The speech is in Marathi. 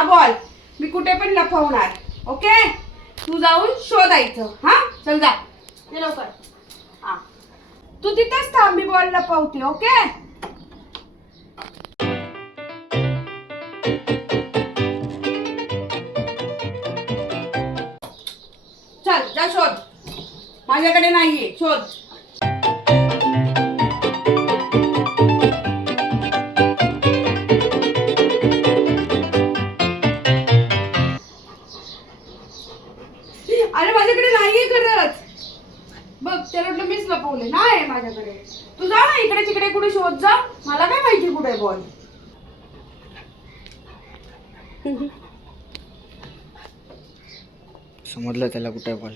हा बॉल मी कुठे पण लपवणार. ओके, तू जाऊन शोधायचं. हा चल जा ये लवकर. हा तू तिथेच थांब, मी बॉल लपवते. ओके चल जा शोध. माझ्याकडे नाहीये, शोध. अरे माझ्याकडे नाहीये खरंच. बघ त्याला वाटलं मीच लपवले. नाही माझ्याकडे. तू जा ना इकडे तिकडे कुठे शोध जा. मला काय माहिती कुठे बॉल. समजलं त्याला कुठे बॉल.